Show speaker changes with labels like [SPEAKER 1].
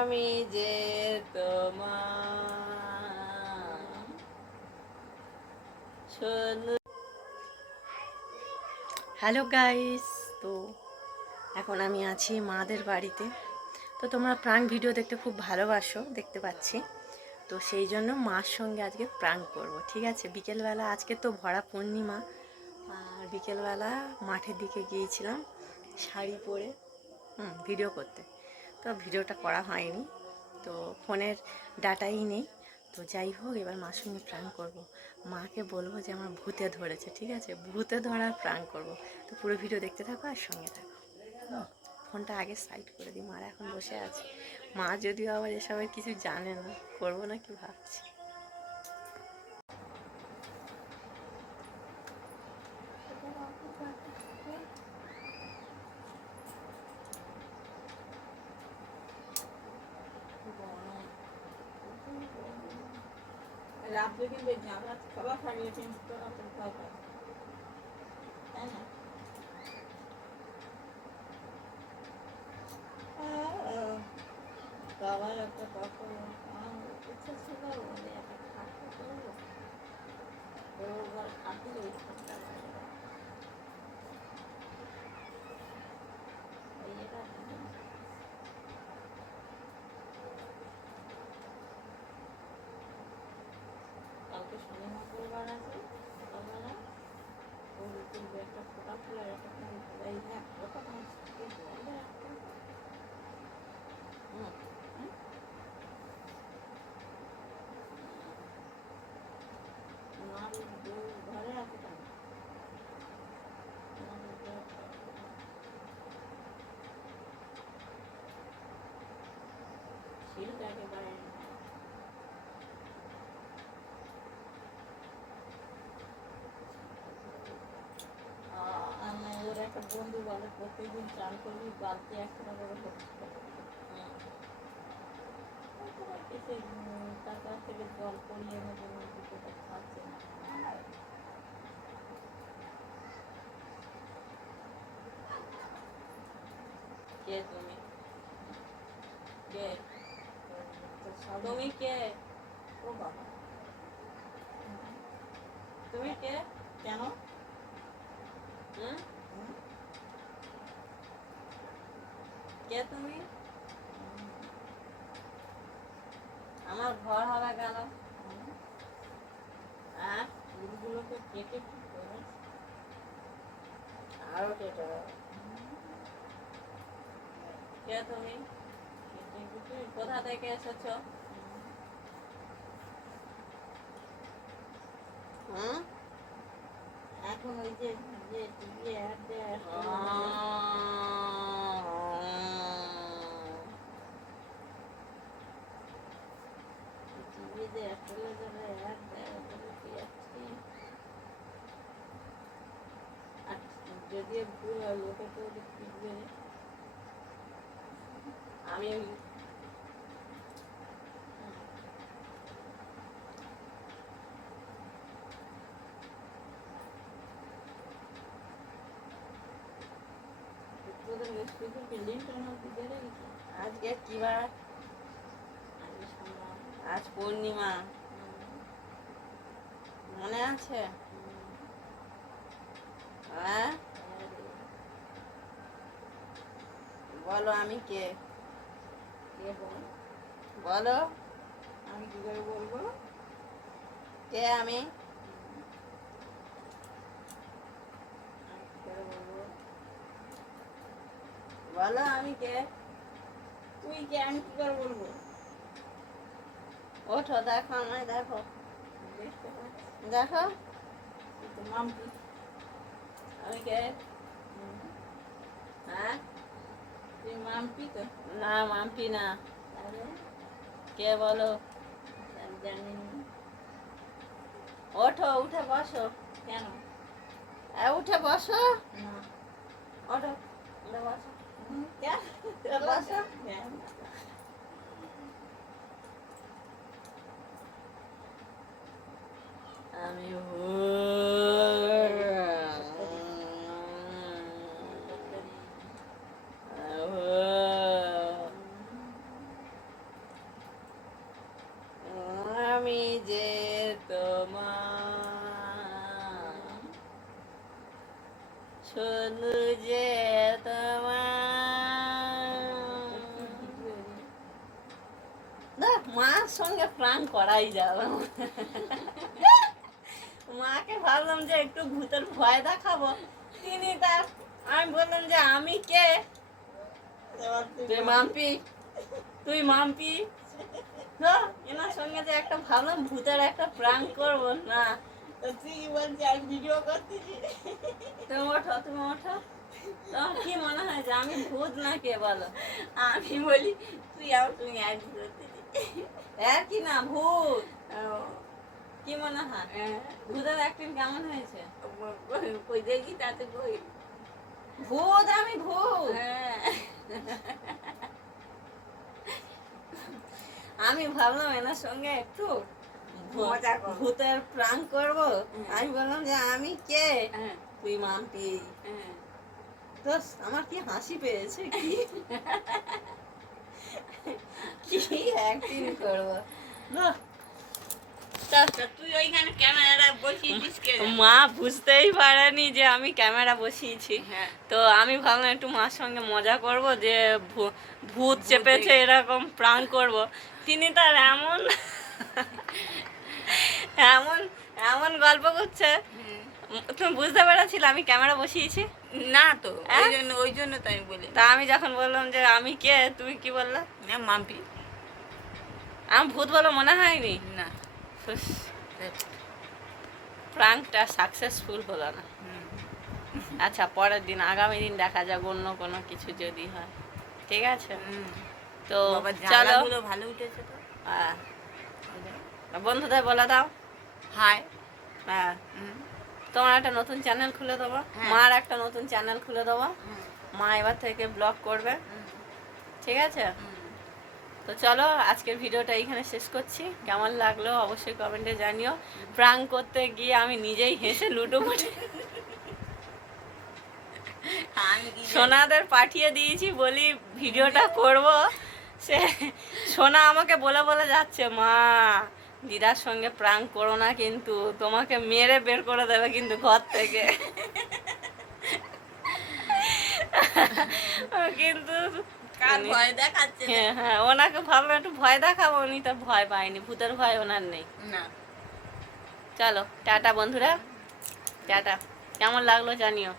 [SPEAKER 1] আমি যে তোমার হ্যালো গাইস, তো এখন আমি আছি মাদের বাড়িতে। তো তোমরা প্রাং ভিডিও দেখতে খুব ভালোবাসো, দেখতে পাচ্ছি। তো সেই জন্য মার সঙ্গে আজকে প্রাং করব, ঠিক আছে? বিকেলবেলা আজকে তো ভরা পূর্ণিমা আর বিকেলবেলা মাঠের দিকে গিয়েছিলাম শাড়ি পরে, হুম ভিডিও করতে। তো ভিডিওটা করা হয়নি, তো ফোনের ডাটাই নেই। তো যাই হোক, এবার মার সঙ্গে প্রাণ করব। মাকে বলব যে আমার ভূতে ধরেছে, ঠিক আছে? ভূতে ধরার প্রাণ করব। তো পুরো ভিডিও দেখতে থাকো আর সঙ্গে থাকো। ফোনটা আগে সাইড করে দিই, মারা এখন বসে আছে। মা যদিও আবার এসবের কিছু জানে না, করব না কি ভাবছি।
[SPEAKER 2] রাত্রে কিন্তু এই খাবার তোরা তো আপনার খাবার তাই না? বাবার একটা আমার ইচ্ছা ছিল মানে একটা খাট করব বড় ঘর খাটলে ওর তুলবে একটা ফোটা ফুলের একটা ফুল এই দেখ কত মাছ এই জলে একটা হুম, হুম? মাল বউ ঘরে আছে কেন মাল বউ শিলটা একেবারে আহ, আমি ওর একটা বন্ধু বলে প্রত্যেকদিন চান করবি বালতি একশো টাকা করে কাছ থেকে জল এনে দুটোটা খাচ্ছে। না
[SPEAKER 1] কে তুমি? কে? তুমি কে?
[SPEAKER 2] ও বাবা।
[SPEAKER 1] তুমি কে?
[SPEAKER 2] কেন?
[SPEAKER 1] হুম
[SPEAKER 2] হুম?
[SPEAKER 1] কে তুমি? আমার ঘর হবে গেল
[SPEAKER 2] হুম?
[SPEAKER 1] হ্যাঁ?
[SPEAKER 2] ফুলগুলোকে কেটে কি করে?
[SPEAKER 1] আরও কেটে কে তুমি? কোথা থেকে এসেছ? হুম?
[SPEAKER 2] এখন ওই যে যে টিভি অ্যাড দেয় টিভি যে অ্যাপেলে যারা অ্যাড দেয় ওগুলো কি যাচ্ছি আর যদি ভুল হয় লোকে তো পিটবে
[SPEAKER 1] আমি আজকে কি বার? আজ পূর্ণিমা। মনে আছে? হ্যাঁ? বলো আমি কে?
[SPEAKER 2] কে বলো? আমি কি করে বলব?
[SPEAKER 1] কে আমি? বলো আমি কে?
[SPEAKER 2] তুই কে? আমি কি করে বলব?
[SPEAKER 1] ওঠো দেখো আমায় দেখো। দেখো।
[SPEAKER 2] মামটি
[SPEAKER 1] আমি কে হ্যাঁ
[SPEAKER 2] তুই তো
[SPEAKER 1] না মাম্পি না কে বলো?
[SPEAKER 2] জানি
[SPEAKER 1] ওঠো উঠে বসো।
[SPEAKER 2] কেন?
[SPEAKER 1] উঠে বসো। ওঠো উঠে বসো।
[SPEAKER 2] কেন?
[SPEAKER 1] বসো। আমি
[SPEAKER 2] ডাক্তারি
[SPEAKER 1] তোমার মার সঙ্গে প্রাণ করাই যাবে। মাকে ভাবলাম যে একটু ভূতের ভয় দেখাবো। তিনি তার আমি বললাম যে আমি কে?
[SPEAKER 2] তুই
[SPEAKER 1] মাম্পি। তুই মাম্পি? এনার সঙ্গে যে একটা ভাবলাম ভূতের একটা প্রাণ করব না।
[SPEAKER 2] তুই কি বলছিস আমি ভিডিও করতেছি?
[SPEAKER 1] তুমি ওঠো তুমি ওঠো। কি মনে হয় যে আমি ভূত না কে বলো?
[SPEAKER 2] আমি বলি তুই আমার তুমি এক
[SPEAKER 1] কি না ভূত? কি মনে হয়? ভূতের অ্যাক্টিং কেমন হয়েছে?
[SPEAKER 2] কই দেখি তাতে কই?
[SPEAKER 1] ভূত আমি ভূত।
[SPEAKER 2] হ্যাঁ।
[SPEAKER 1] আমি ভাবলাম এনার সঙ্গে একটু। ভূতের প্রাণ করব। আমি বললাম যে আমি কে?
[SPEAKER 2] হ্যাঁ।
[SPEAKER 1] তুই মাম্পি। তো আমার কি হাসি পেয়েছে? কি? কি অ্যাক্টিং করব?
[SPEAKER 2] তা তুই ওইখানে ক্যামেরাটা বসিয়েছিস
[SPEAKER 1] মা বুঝতেই পারেনি যে আমি ক্যামেরা বসিয়েছি।
[SPEAKER 2] হ্যাঁ।
[SPEAKER 1] তো আমি ভাবলাম একটু মার সঙ্গে মজা করব যে ভূ- ভূত চেপেছে এরকম প্রাণ করব। তিনি তার এমন এমন এমন গল্প করছে। তুমি বুঝতে পেরেছিলে আমি ক্যামেরা বসিয়েছি?
[SPEAKER 2] না তো
[SPEAKER 1] হ্যাঁ?
[SPEAKER 2] ওই জন্য ওই জন্য তো আমি বলি
[SPEAKER 1] তা আমি যখন বললাম যে আমি কে? তুমি কি বললে?
[SPEAKER 2] না মাম্পি।
[SPEAKER 1] আমার ভূত বলে মনে হয়নি?
[SPEAKER 2] না।
[SPEAKER 1] প্রাঙ্কটা সাকসেসফুল হলো না। আচ্ছা পরের দিন আগামী দিন দেখা যাক অন্য কোনো কিছু যদি হয়। ঠিক আছে। তো চলো।
[SPEAKER 2] ভালো উঠেছে তো?
[SPEAKER 1] হ্যাঁ। বন্ধুদের বলে দাও।
[SPEAKER 2] হাই
[SPEAKER 1] হ্যাঁ। তোমার একটা নতুন চ্যানেল খুলে দেবো।
[SPEAKER 2] হ্যাঁ।
[SPEAKER 1] মার একটা নতুন চ্যানেল খুলে দেবো। মা এবার থেকে ব্লগ করবে। ঠিক আছে? তো চলো আজকের ভিডিওটা এইখানে শেষ করছি। কেমন লাগল অবশ্যই কমেন্টে জানিও। প্রাং করতে গিয়ে আমি নিজেই হেসে লুটো
[SPEAKER 2] আমি
[SPEAKER 1] সোনাদের পাঠিয়ে দিয়েছি বলি ভিডিওটা করব। সে সোনা আমাকে বলে বলে যাচ্ছে মা দিদার সঙ্গে প্রাং করো না কিন্তু তোমাকে মেরে বের করে দেবে কিন্তু ঘর থেকে। কিন্তু
[SPEAKER 2] ভয় দেখাচ্ছে?
[SPEAKER 1] হ্যাঁ হ্যাঁ ওনাকে ভাবলাম একটু ভয় দেখাবো উনি তো ভয় পায়নি ভূতের ভয় ওনার নেই।
[SPEAKER 2] না।
[SPEAKER 1] চলো টাটা বন্ধুরা টাটা। কেমন লাগল জানিও।